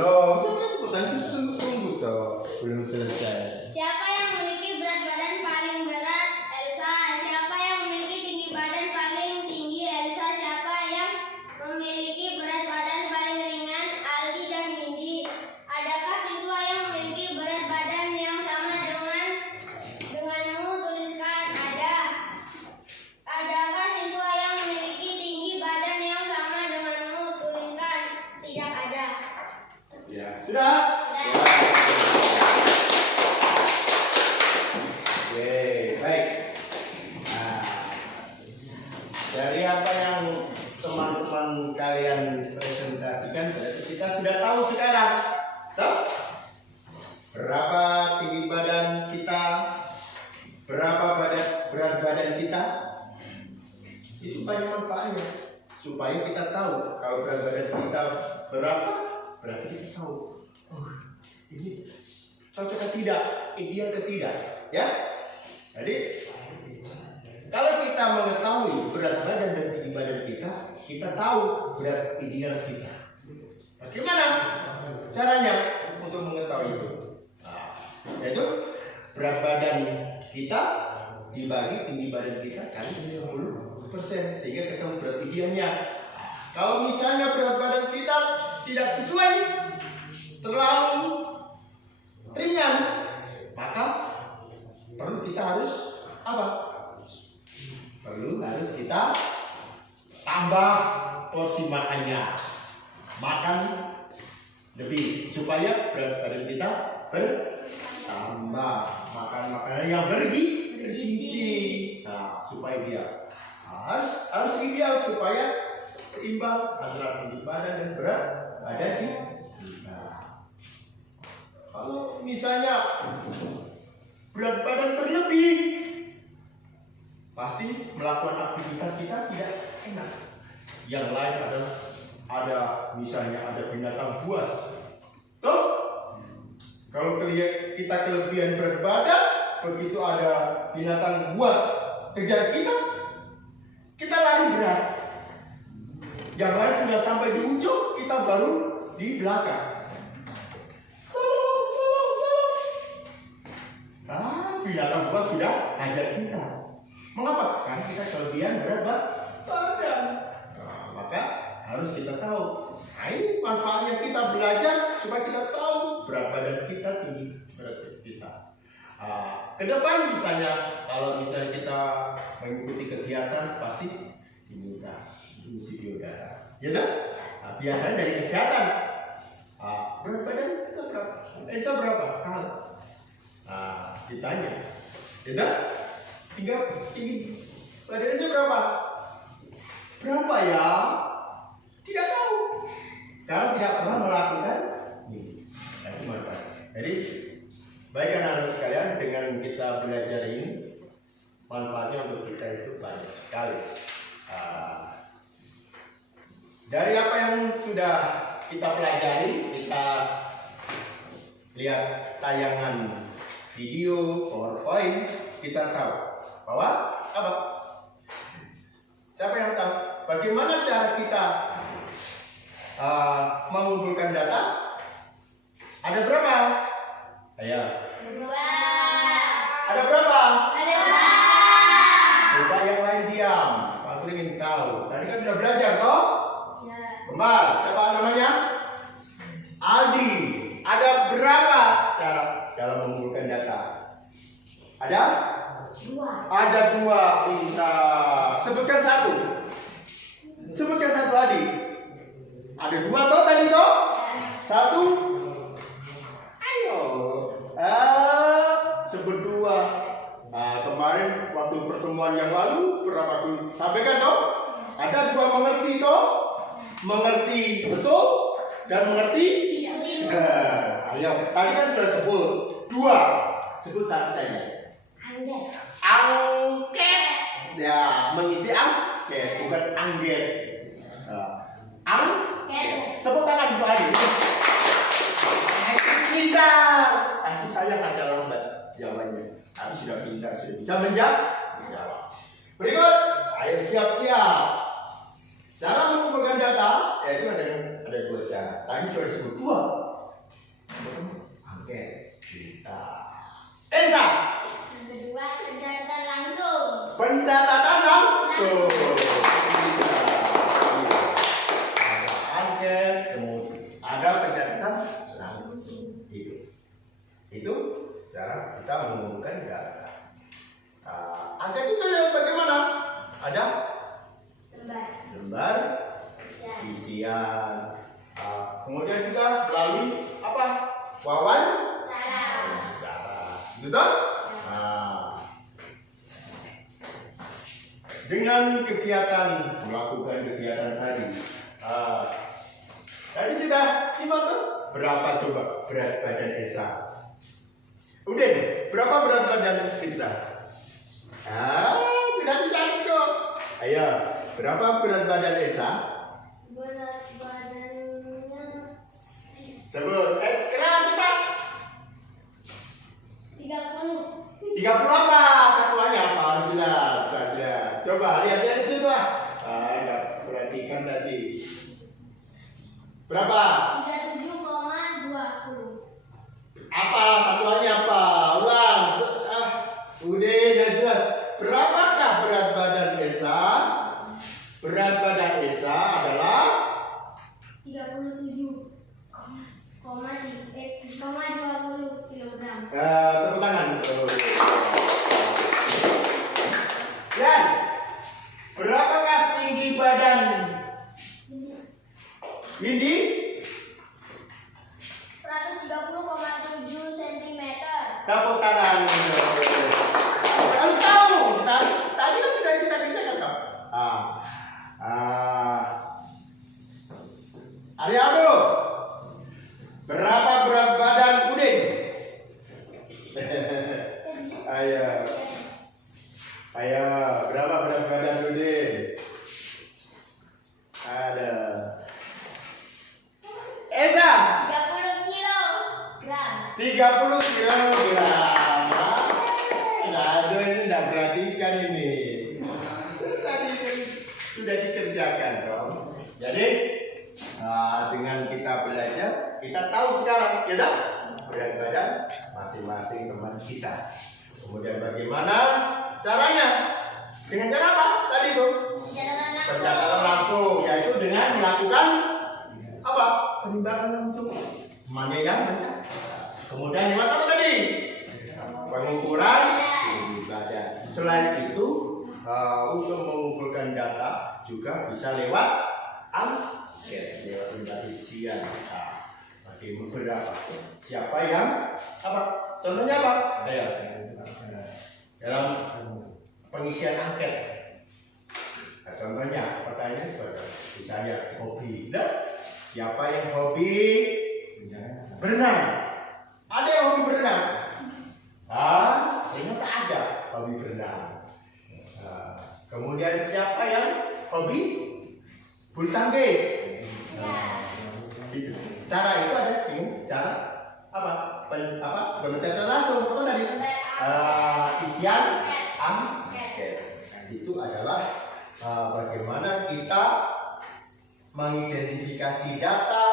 Belum. Tunggu toh. Belum selesai. Siapa yang memiliki berat badan paling berat? Elsa. Siapa yang memiliki tinggi badan paling tinggi? Elsa. Siapa yang memiliki berat badan paling ringan? Aldi dan Nindi. Adakah siswa yang memiliki berat badan yang sama denganmu? Tuliskan. Ada. Adakah siswa yang memiliki tinggi badan yang sama denganmu? Tuliskan. Tidak ada. Ya, sudah. Oke, baik. Nah, dari apa yang teman-teman kalian presentasikan, berarti kita sudah tahu sekarang. Tahu? Berapa tinggi badan kita? Berapa berat badan kita? Itu banyak manfaatnya. Supaya kita tahu kalau berat badan kita berapa, berarti kita tahu. Oh, ini cocok atau tidak? Ideal atau tidak? Ya? Jadi kalau kita mengetahui berat badan dan tinggi badan kita, kita tahu berat ideal kita. Bagaimana caranya untuk mengetahui itu? Nah, yaitu berat badan kita dibagi tinggi badan kita kali 10%, sehingga ketemu berat idealnya. Kalau misalnya berat badan kita tidak sesuai, terlalu ringan, maka perlu kita harus apa? Harus kita tambah porsi makannya, makan lebih supaya berat badan kita bertambah, makan makanan yang bergizi. Nah, supaya dia harus ideal supaya seimbang antara tinggi badan dan berat badan kita. Kalau misalnya berat badan berlebih, pasti melakukan aktivitas kita tidak enak. Yang lain ada misalnya ada binatang buas. Tuh, kalau kita kelebihan berat badan, begitu ada binatang buas kejar kita lari berat. Yang lain sudah sampai di ujung, kita baru di belakang. Binatang buas sudah hajar kita. Mengapa? Karena kita kelebihan berat badan. Nah, maka harus kita tahu. Nah, ini manfaatnya kita belajar supaya kita tahu berat badan kita, tinggi berat badan kita. Ke depan misalnya, kalau misalnya kita mengikuti kegiatan, pasti diminta isi biodata. Ya kan? Nah, biasanya dari kesehatan. Berat badan kita berapa? Elsa berapa? Tahu. Ditanya, ya, tinggi badannya berapa? Berapa ya? Tidak tahu, karena tidak pernah melakukan ini. Itu manfaat. Jadi, baik anak-anak sekalian, dengan kita belajar ini, manfaatnya untuk kita itu banyak sekali. Dari apa yang sudah kita pelajari, kita lihat tayangan video, PowerPoint, kita tahu bahwa apa? Siapa yang tahu bagaimana cara kita mengumpulkan data? Ada berapa? Ayo. Ada berapa? Ada. Coba yang lain diam. Aku ingin tahu. Tadi kan sudah belajar toh? Ya. Kembali. Siapa namanya? Aldi. Ada berapa cara mengumpulkan data? Ada? Ada 2. Minta sebutkan satu. Sebutkan satu, Aldi. Ada 2 toh tadi toh? 1. Ayo. Sebut 2. Kemarin waktu pertemuan yang lalu berapa aku sampaikan toh? Ada 2 mengerti toh? Mengerti betul dan mengerti tidak. Ayo, tadi kan sudah sebut 2. Sebut satu saja. Angket. Ya, mengisi angket, bukan angget. Angket. Tepuk tangan untuk Adi. Pintar. Tapi saya agak lambat jawabannya. Tapi sudah pintar, sudah bisa menjawab. Berikut, ayo siap-siap. Cara mengumpulkan data, yaitu ada 2 cara. Tadi sudah disebut 2. Pintar. Elsa. Yang kedua, pencatatan langsung. Pencatatan langsung. Ada angket, kemudian ada pencatatan langsung. Itu cara kita mengumpulkan data. Angket itu bagaimana? Ada lembar isian. Kemudian juga melalui apa? Wawancara. Betul? Dengan melakukan kegiatan tadi, tadi sudah gimana? Berapa coba berat badan Elsa? Udin, berapa berat badan Elsa? Sudah dicari kok. Ayo, berapa berat badan Elsa? Berat badannya Sebut, keras cepat. 30. 30 apa? Satuannya apa? Jelas. Coba lihat di situ perhatikan tadi. Berapa? 37,20. Apa satuannya apa? Ulang. Udah jelas. Berapakah berat badan Elsa? Berat badan Elsa adalah 37,20 kg. tepuk tangan. Dan berapakah tinggi badan Windy? 130,7 cm. Tepuk tangan. Harus tahu. Tadi kan sudah kita kerjakan kok. Ariado, berapa berat badan Udin? Ayo, berapa berat badan Udin? Ada. Elsa, 30 kilogram. 30 kilogram. Aduh, ini tidak perhatikan ini. Tadi sudah dikerjakan dong. Jadi dengan kita belajar, kita tahu sekarang, ya dah, berat badan masing-masing teman kita. Kemudian bagaimana caranya? Dengan cara apa? Tadi itu pencatatan langsung, yaitu dengan melakukan apa? Penimbangan langsung. Mana yang mencatat? Kemudian lewat apa tadi? Pengukuran badan. Selain itu, untuk mengumpulkan data juga bisa lewat angket, lewat lembar isian. Bagi beberapa. Siapa yang apa? Contohnya apa? Ayo. Dalam pengisian angket. Contohnya pertanyaan seperti misalnya hobi. Siapa yang hobi berenang? Ada yang hobi berenang? Ternyata ada hobi berenang. Kemudian siapa yang hobi bulu tangkis? Cara itu ada cara apa? Berbicara langsung apa tadi? Isian angket. Itu adalah bagaimana kita mengidentifikasi data,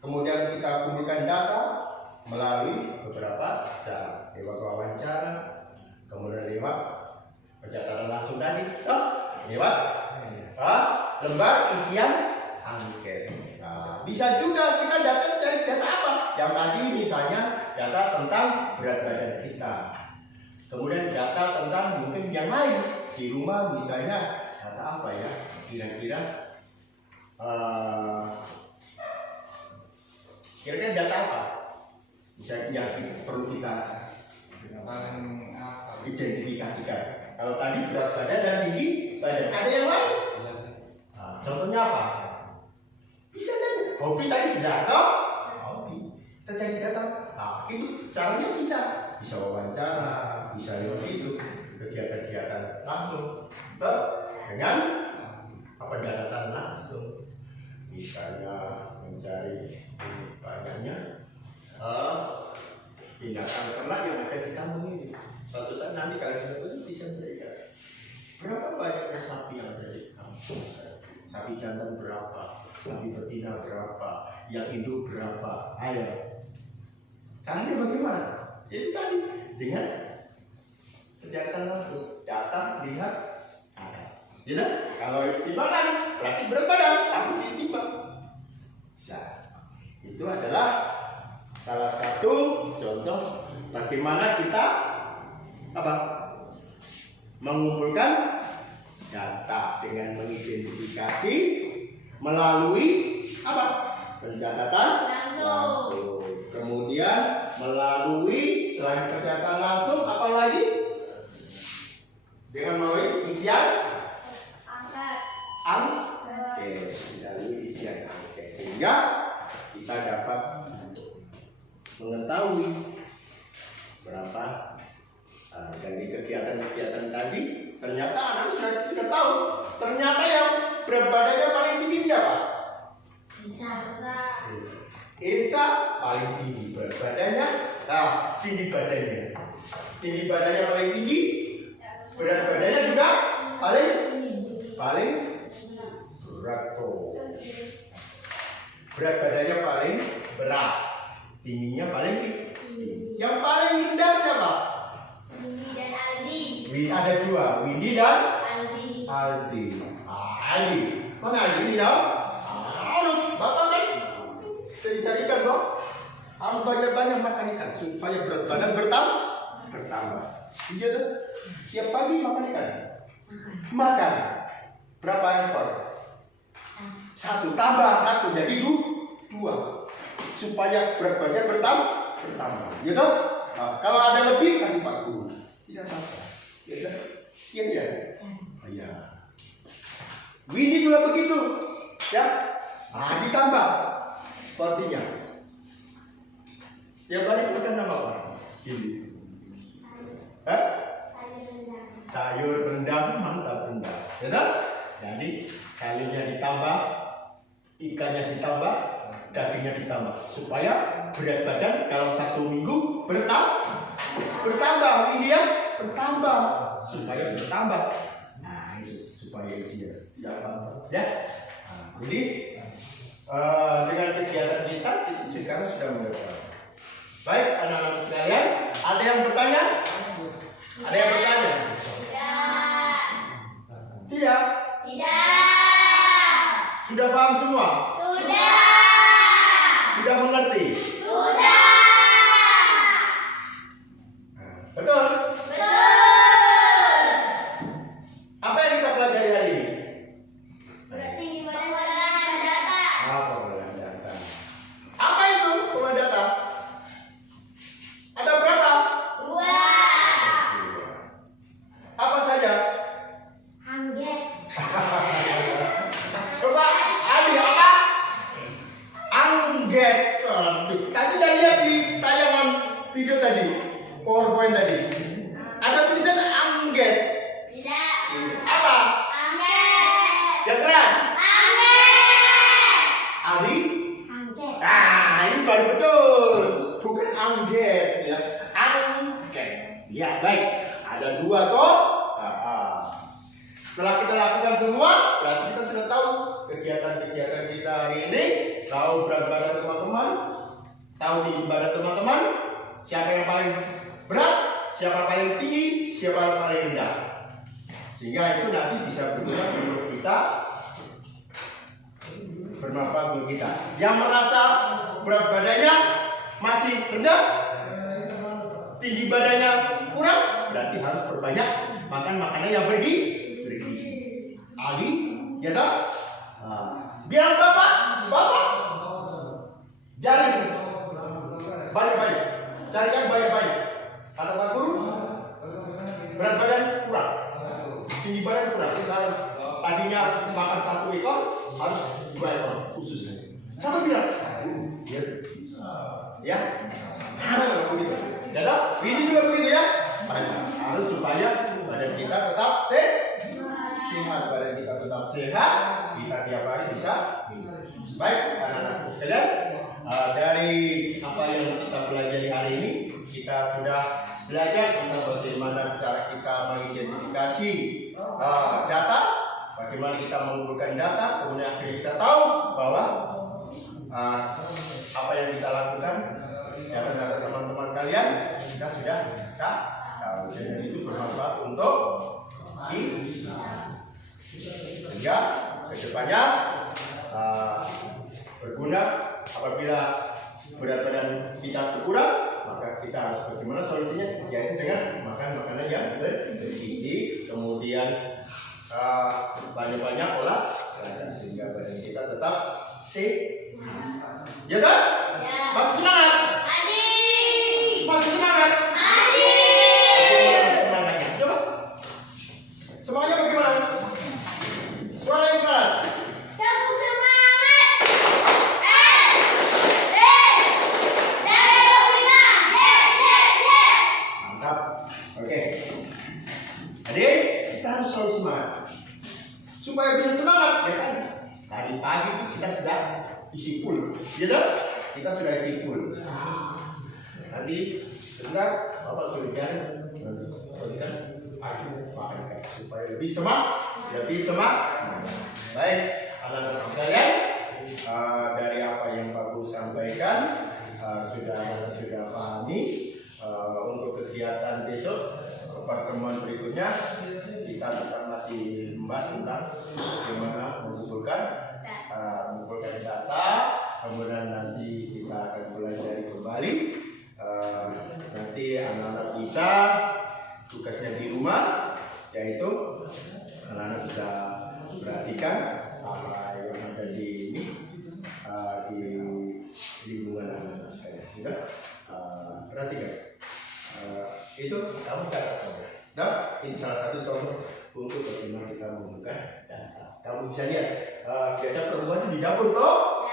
kemudian kita kumpulkan data melalui beberapa cara, lewat wawancara, kemudian lewat pencatatan langsung tadi, lewat lembar isian angket. Bisa juga kita cari data apa? Yang tadi misalnya data tentang berat badan kita, kemudian data tentang mungkin yang lain di rumah, misalnya data apa ya? Kira-kira data apa? Bisa yang perlu kita identifikasikan. Kalau tadi berat badan dan tinggi badan, ada yang lain? Contohnya apa? Bisa saja. Hobi tadi sudah tahu. Hobi. Kita cari data. Itu caranya bisa wawancara, bisa lewat itu kegiatan-kegiatan langsung. Dengan pendatatan langsung. Misalnya mencari banyaknya binatang ternak yang ada di kampung ini. Suatu saat nanti kalian bisa mencari berapa banyaknya sapi yang ada di kampung. Sapi jantan berapa, sapi betina berapa, yang induk berapa. Ayo, Caranya bagaimana? Itu tadi dengan kegiatan langsung, data, lihat, ada. Gitu? Kalau timbangan berarti berat badan, harus ditimbang. Nah, itu adalah salah satu contoh bagaimana kita mengumpulkan data dengan mengidentifikasi melalui pencatatan langsung. Kemudian melalui selain pencatatan langsung apa lagi? Dengan melalui isian angket. Melalui isian angket sehingga kita dapat mengetahui berapa dari kegiatan-kegiatan tadi. Ternyata anak sudah tahu. Ternyata yang berat badannya paling tinggi siapa? Irsa paling tinggi berat badannya. Tinggi badannya paling tinggi. Berat badannya juga paling berat. Berat badannya paling berat. Tingginya paling tinggi. Yang paling rendah siapa? Windy dan Aldi. Ada dua, Windy dan Aldi. Aldi. Mana Aldi ini ya? Harus bapak nih. Saya carikan dong. Harus banyak-banyak makan ikan supaya berat badan bertambah. Iya tuh. Tiap pagi makan ikan. Makan. Berapa ekor? 1 tambah 1 jadi 2. Supaya berat badan bertambah. Gitu? Kalau ada lebih kasih 40. Tidak apa-apa. Iya. Iya. Windy juga begitu. Ya. Ditambah porsinya. Ya balik makan apa? Ini. Sayur rendang, mantap rendang. Ya tak? Jadi sayurnya ditambah, ikannya ditambah, dagingnya ditambah supaya berat badan dalam 1 minggu bertambah. Ini ya bertambah supaya bertambah. Nah itu supaya dia ya. Jadi dengan kegiatan kita sekarang sudah mengetahui. Baik anak-anak sekalian, ada yang bertanya? Ada yang bertanya? Tidak. Sudah paham semua? Sudah mengerti? Betul? Apa yang kita pelajari hari ini? Tinggi badan pengolahan data. Pengolahan data. Apa itu pengolahan data? Ada berapa? 2. Apa saja? Angget. Coba Adi apa? Angget. Tadi udah lihat di tayangan video tadi, PowerPoint tadi. Ada tulisan angget. Tidak. Apa? Angget. Ya keras. Angget. Adi? Angget. Ini baru betul. Bukan angget ya. Angget. Ya baik. Ada 2 toh. Setelah kita lakukan semua, berarti kita sudah tahu kegiatan-kegiatan kita hari ini. Tahu berat badan teman-teman, tahu tinggi badan teman-teman, siapa yang paling berat, siapa paling tinggi, siapa yang paling rendah. Sehingga itu nanti bisa berguna untuk kita, bermanfaat untuk kita. Yang merasa berat badannya masih rendah, tinggi badannya kurang, berarti harus perbanyak makan makanan yang bergizi. Adi, ya tak? Biar bapak jaring banyak-banyak, carikan banyak-banyak. Kata Pak Guru, berat badan kurang, tinggi badan kurang. Misalnya tadinya makan 1 ekor, harus 2 ekor khususnya. Sama bilang, ya, begitu. Ya tak? Ini juga begitu ya. Harus supaya badan kita tetap sehat, badan kita tetap sehat, kita tiap hari bisa minum. Baik, anak-anak sekalian, dari apa yang kita pelajari hari ini, kita sudah belajar tentang bagaimana cara kita mengidentifikasi data, bagaimana kita mengumpulkan data, kemudian akhirnya kita tahu bahwa apa yang kita lakukan, data-data teman kalian kita sudah tahu. Jadi itu bermanfaat untuk sehingga kedepannya berguna. Apabila berat badan kita berkurang, maka kita harus bagaimana solusinya, yaitu dengan makan makanan yang bergizi, kemudian banyak-banyak olahraga sehingga badan kita tetap sehat. Ya kan? Ya. Masih semangat? Masih. Masih semangat? Masih. Bagaimana semangatnya? Coba. Semangatnya bagaimana? Suara yang keras. Tepuk semangat. Jaga 25. Yes. Mantap. Oke. Adik, kita harus selalu semangat. Supaya bisa semangat, ya kan? Tadi pagi kita sudah isi full, gitu? Kita sudah isi full. Nanti sebentar, Bapak suruh jalan. Kan? Makan supaya lebih semangat. Baik, anak-anak sekalian, dari apa yang Pak Guru sampaikan sudah pahami. Untuk kegiatan besok pertemuan berikutnya kita akan masih membahas tentang bagaimana mengumpulkan data, kemudian nanti kita akan pelajari kembali. Nanti anak-anak bisa tugasnya di rumah, yaitu anak-anak bisa perhatikan apa yang ada di lingkungan anak-anak sekalian. Gitu? Perhatikan. Itu kamu catat. Nah, ini salah satu contoh untuk bagaimana kita mengumpulkan data. Kamu bisa lihat, biasa perempuan itu di dapur toh?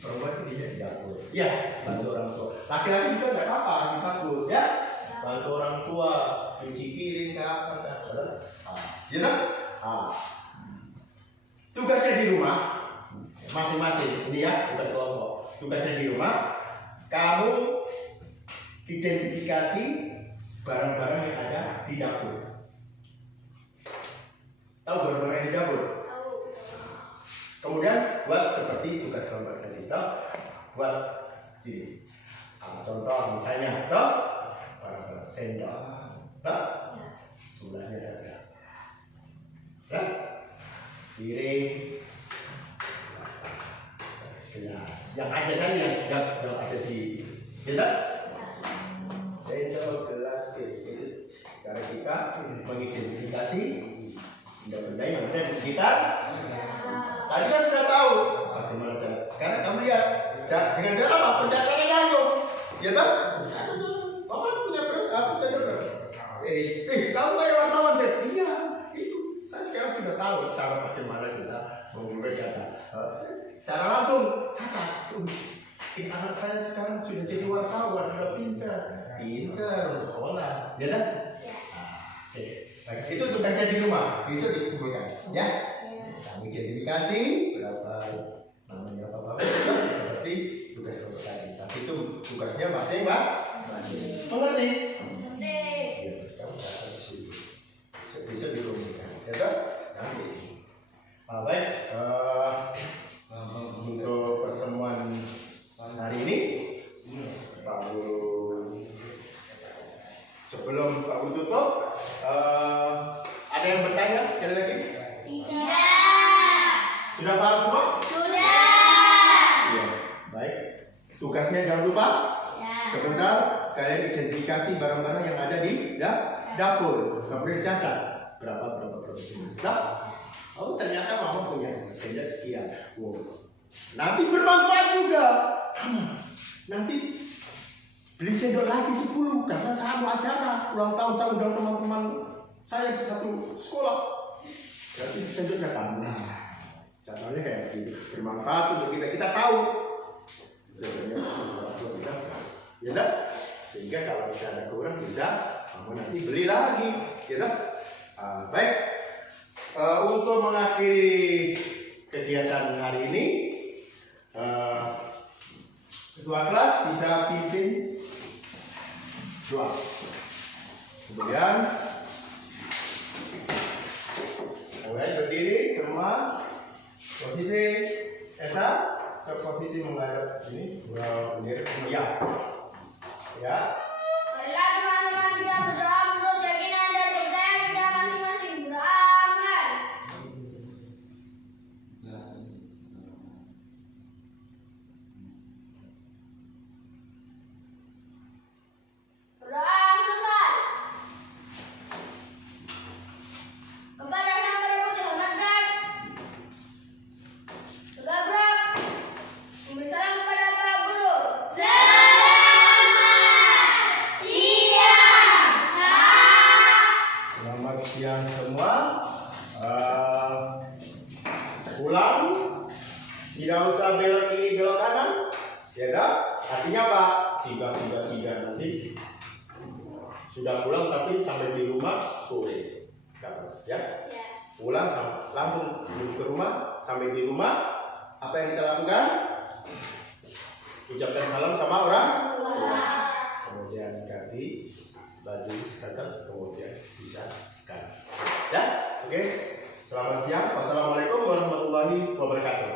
Perempuan itu bisa di dapur. Ya, bantu orang tua. Laki-laki juga nggak apa-apa, di dapur, ya. Bantu orang tua, cuci piring ke apa? Gitu? Tugasnya di rumah, masing-masing. Ini ya, bukan kelompok. Tugasnya di rumah, kamu identifikasi barang-barang yang ada di dapur. Tahu barang-barang yang di dapur? Tahu. Kemudian buat seperti tugas kelompok tadi, buat ini. Contoh misalnya, barang-barang sendok, jumlahnya ada berapa? Piring, gelas, yang ada saja yang ada di kita. Sendok, gelas, itu cara kita mengidentifikasi benda-benda yang ada di sekitar. Tadi kan sudah tahu bagaimana cara. Karena kamu lihat dengan cara apa? Pencatatan langsung, ya tak? Kamu punya apa saja? Kamu kayak wartawan saya. Iya, itu. Saya sekarang sudah tahu cara bagaimana kita mengumpulkan data. Cara langsung, catat. Anak saya sekarang sudah jadi wartawan, sudah pintar sekolah, ya kan? Oke. Itu tugasnya di rumah, besok dikumpulkan, ya. Kami identifikasi berapa namanya apa seperti tugas tadi. Tapi itu tugasnya masing-masing. Mengerti? Ya, kamu bisa dikumpulkan, ya kan? Nanti. Baik. Untuk pertemuan hari ini, Pak Guru, sebelum Pak Guru tutup, ada yang bertanya sekali lagi? Tidak. Sudah paham semua? Sudah. Iya. Baik. Tugasnya jangan lupa. Ya. Sebentar kalian identifikasi barang-barang yang ada di dapur. Kemudian catat berapa. Oh ternyata mama punya sendok sekian. Wow. Nanti bermanfaat juga. Nanti beli sendok lagi 10 karena saya mau acara ulang tahun saya undang teman-teman saya di satu sekolah. Jadi sendoknya tambah. Caranya kayak gitu. Bermanfaat untuk kita tahu. Sebenarnya kita, ya tak? Sehingga kalau bisa ada kurang bisa kamu nanti beli lagi, ya tak? Baik. Untuk mengakhiri kegiatan hari ini, ketua kelas bisa pimpin doa. Kemudian mulai berdiri semua, posisi Esa, posisi menghadap sini, bendera semua ya. Ya. Marilah teman-teman kita berdoa menurut keyakinan dan kepercayaan kita masing-masing. Beramal. Berdoa selesai. Kepada Sang Prabu Terhormat Tegabrak, memberi salam kepada Pak Guru. Selamat siang semua. Pulang, tidak usah belok kiri belok kanan, ya dah. Artinya apa? Tiga nanti sudah pulang tapi sampai di rumah sore. Terus ya. Pulang langsung menuju ke rumah, sampai di rumah apa yang kita lakukan? Ucapkan salam sama orang. Kemudian ganti baju skater, kemudian bisa kan. Ya, oke. Selamat siang. Wassalamualaikum warahmatullahi wabarakatuh.